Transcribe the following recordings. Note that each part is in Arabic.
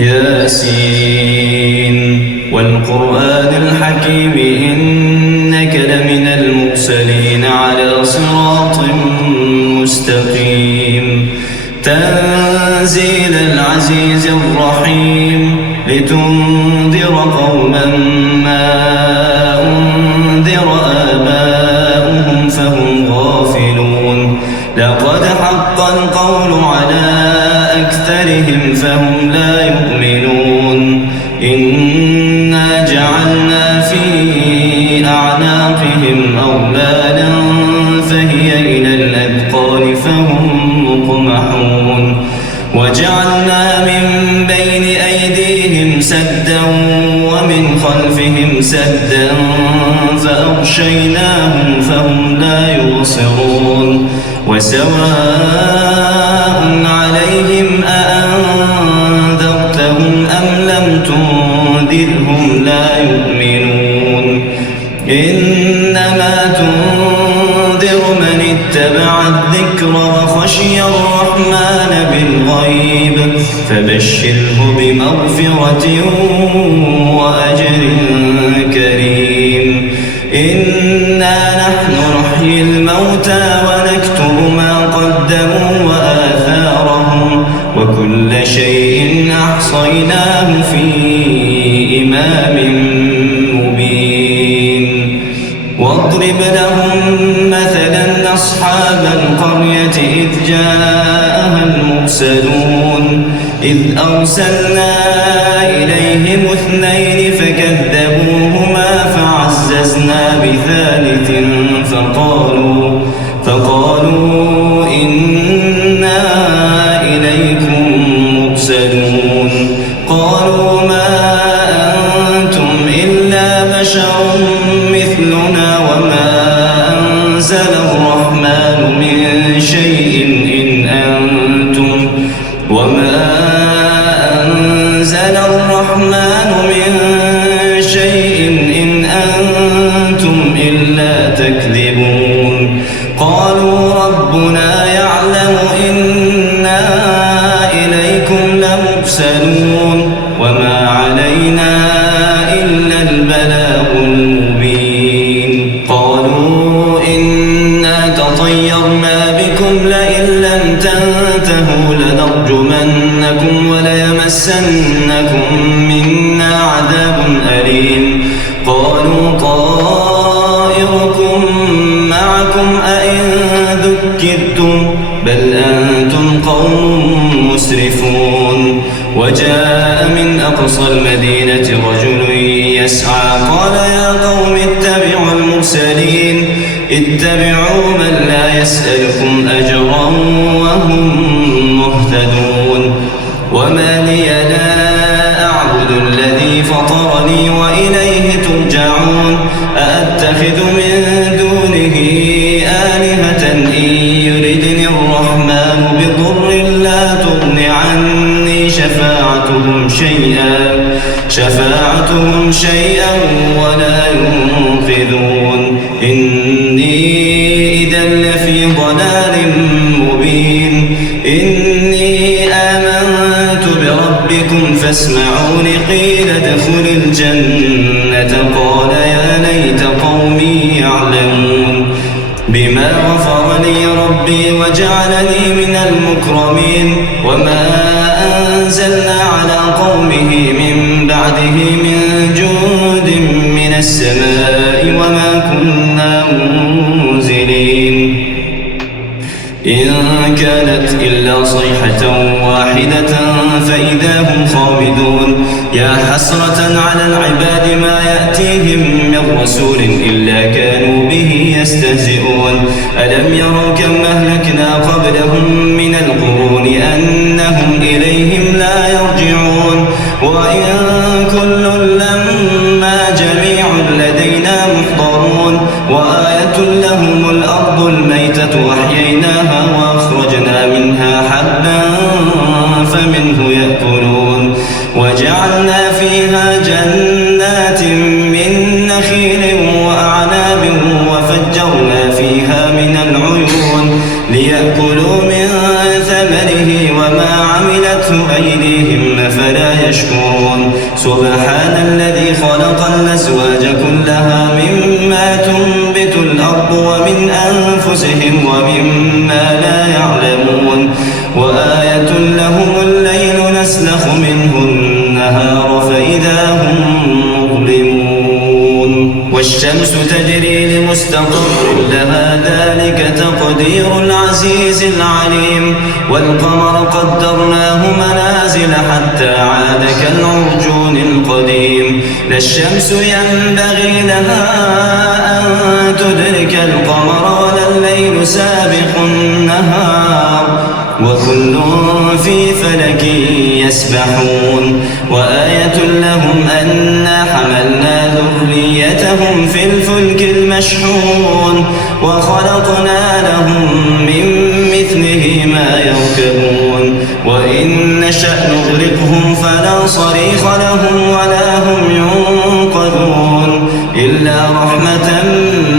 ياسين والقرآن الحكيم إنك لمن المرسلين على صراط مستقيم تنزيل العزيز الرحيم لتنذر قوما ما أنذر آباؤهم فهم غافلون لقد حق القول على أكثرهم فهم لا يؤمنون إنا جعلنا في أعناقهم أغلالا فهي إلى الأذقان فهم مقمحون وجعلنا من بين أيديهم سدا ومن خلفهم سدا فأغشيناهم فهم لا يبصرون وسواء عليهم أأنذرتهم أم لم تنذرهم لا يؤمنون إنما تنذر من اتبع الذكر وخشي الرحمن بالغيب فبشره بمغفرة وأجر كريم إنا نحن نحيي الموتى ونكتب ما قدموا وآثارهم وكل شيء أحصيناه في إمام مبين واضرب لهم مثلا أصحاب القرية إذ جاءها المرسلون إذ أرسلنا إليهم اثنين فكذبوهما فعززنا بثالث فقالوا إنا إليكم مرسلون قالوا ما أنتم إلا بشر مثلنا وما أنزل الرحمن من شيء إن أنتم إلا تكذبون قالوا ربنا يعلم إنا إليكم لمرسلون وما علينا إلا البلاغ المبين قالوا إنا تطيرنا بكم لئن لم تنتهوا لنرجمنكم وليمسنكم منا عذاب أليم قالوا طائركم معكم أئن ذكرتم بل أنتم قوم مسرفون وجاء من أقصى المدينة رجل يسعى قال يا قوم اتبعوا المرسلين اتبعوا من لا يسألكم أجرا وهم مهتدون وما لي لا أعبد الذي فطرني وإليه ترجعون أأتخذ من دونه آلهة إن يردني الرحمن بضر لا تغن عني شفاعتهم شيئا ولا ينقذون إني إذا لفي ضلال مبين إني آمنت بربكم فاسمعون قيل ادخل الجنة قال يا ليت قومي يعلمون بما غفر لي ربي وجعلني من المكرمين وما أنزلنا على قومه من بعده من جند من السماء وما كنا منزلين إن كانت إلا صيحة واحدة فإذا هم خامدون يا حسرة على العباد ما يأتيهم من رسول إلا كانوا به يستهزئون ألم يروا كم أهلكنا قبلهم من القرون أنهم إليهم لا يرجعون وإن كل لما جميع لدينا محضرون وآية لهم الأرض الميتة أحييناها وأخرجنا منها حبا فمنه يأكلون وجعلنا فيها جنات من نخيل وأعناب وفجرنا فيها من العيون ليأكلوا من ثمره وما عملته أيديهم أفلا يشكرون سبحان الذي خلق الأزواج كلها مما تنبت الأرض ومن أنفسهم ومما لا يعلمون وآية لهم الليل نسلخ منه النهار فإذا هم مظلمون والشمس تجري لمستقر لها ذلك تقدير العزيز العليم والقمر قدرناه منازل حتى عاد كالعرجون القديم لا الشمس ينبغي لها أن تدرك القمر ولا الليل سابق النهار وكل في فلك يسبحون وآية لهم أنا حملنا ذريتهم في الفلك المشحون وخلقنا لهم من مثله ما يركبون وإن نشأ نغرقهم فلا صريخ لهم ولا هم ينقذون إلا رحمة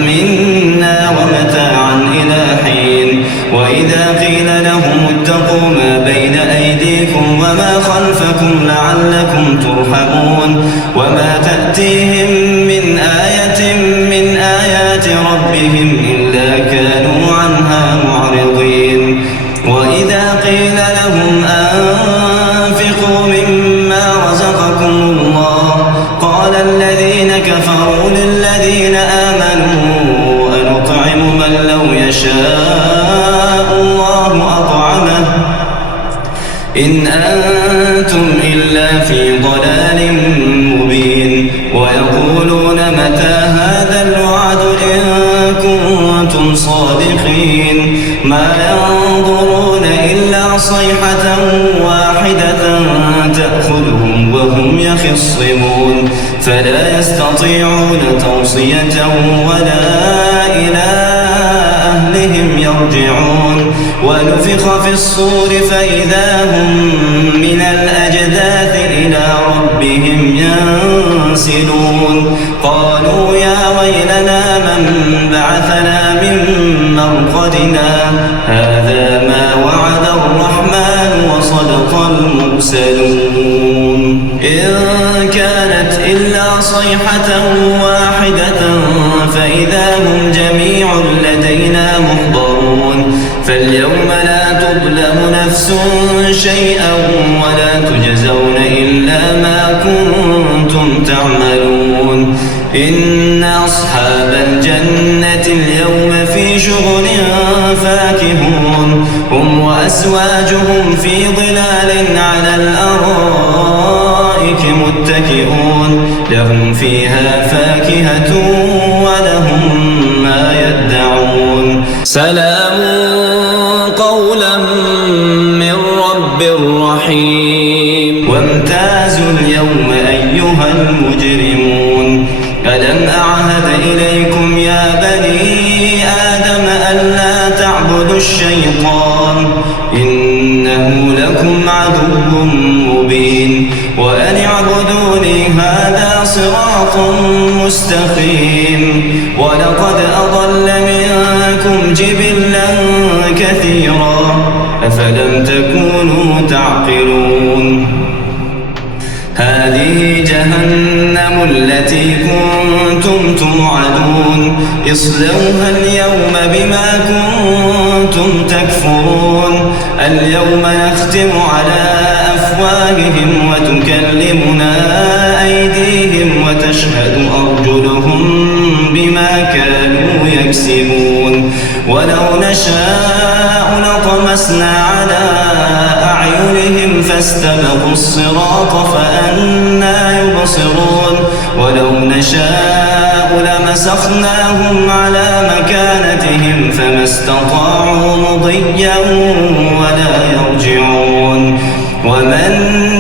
منا ومتاعا إلى حين وإذا قيل لهم اتقوا ما بين أيديكم وما خلفكم لعلكم ترحمون وما تأتيهم من آية من آيات ربهم إلا كانوا عنها معرضين وإذا قيل لهم أنفقوا مما رزقكم الله قال الذين كفروا للذين آمنوا أنطعم من لو يشاء الله أطعمه إن أنتم إلا في ضلال مبين ويقولون متى هذا الوعد إن كنتم صادقين ما ينظرون إلا صيحة واحدة تأخذهم وهم يخصمون فلا يستطيعون توصية ولا إلى أهلهم يرجعون ونفخ في الصور فإذا هم من الأجداث إلى ربهم ينسلون قالوا يا ويلنا من بعثنا من مرقدنا هذا ما وعد الرحمن وصدق المرسلون إن كانت إلا صيحة واحدة فإذا هم جميع لدينا محضرون فاليوم لا تظلم نفس شيئا ولا تجزون إلا ما كنتم تعملون إن أصحاب الجنة اليوم في شغل فاكهون هم وأزواجهم في ظلال على الأرائك متكئون لهم فيها فاكهة ولهم ما يدعون سلام قولا من رب رحيم وامتازوا اليوم أيها المجرمون ألم أعهد إليكم يا بني آدم ألا تعبدوا الشيطان إنه لكم عدو مبين وأن اعبدوني هذا صراط مستقيم ولقد أضل منكم جبلا كثيرا أفلم تكونوا تعقلون هذه جهنم التي كنتم توعدون اصلوها اليوم بما كنتم تكفرون اليوم نختم على أفواههم وتكلمنا أيديهم وتشهد أرجلهم بما كانوا يكسبون ولو نشاء لطمسنا على أعينهم فاستبقوا الصراط فأنى يبصرون ولو نشاء لمسخناهم على مكانتهم فما استطاعوا مضيا ولا يرجعون ومن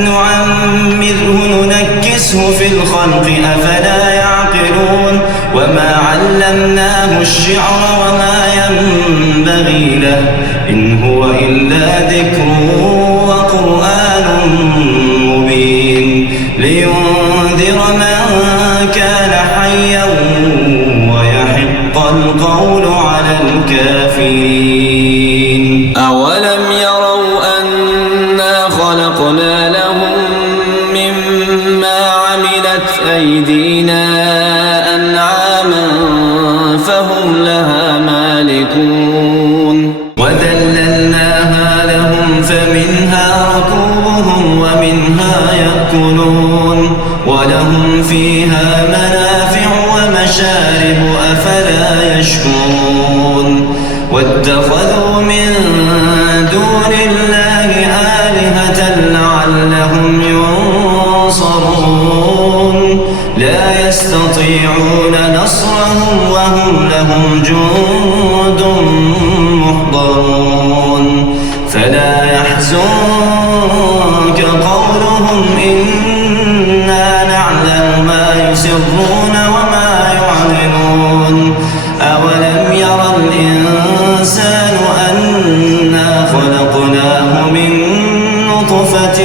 نعمره ننكسه في الخلق أفلا يعقلون وما علمناه الشعر وما ينبغي له إن هو إلا ذكر وقرآن مبين لينذر من كان حيا ويحق القول على الكافرين أولم يروا أنا خلقنا لهم من يأكلون ولهم فيها منافع ومشارب أفلا يشكرون واتخذوا من دون الله آلهة لعلهم ينصرون لا يستطيعون نصرهم وهم لهم جند محضرون فلا يحزنك قولهم إنا نعلم ما يسرون وما يعلنون أولم يرى الإنسان أنا خلقناه من نطفة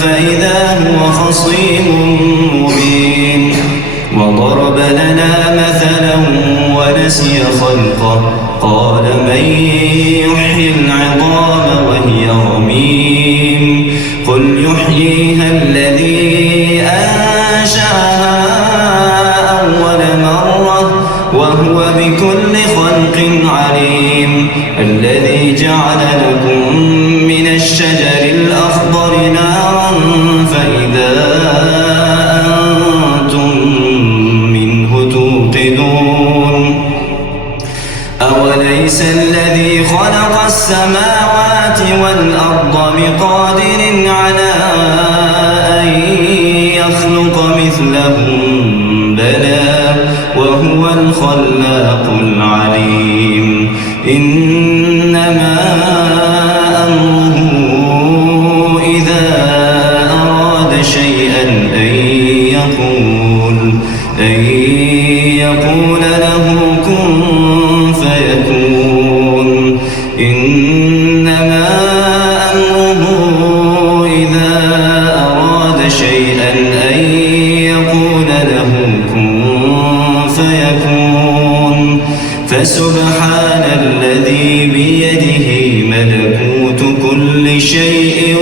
فإذا هو خصيم مبين وضرب لنا مثلا ونسي خلقه قال من يحيي العظام وهي رميم قل يحييها الذي أنشأها أول مرة وهو بكل خلق عليم الذي جعل لكم من الشجر الأخضر نارا فإذا أنتم منه توقدون أوليس الذي خلق السماوات والأرض بقادر على أن يخلق مثلهم بلى وهو الخلاق العليم إنما أمره إذا أراد شيئا أن يقول له كن فيكون إنما أمره إذا أراد شيئا أن يقول له كن فيكون فسبحان الذي بيده ملكوت كل شيء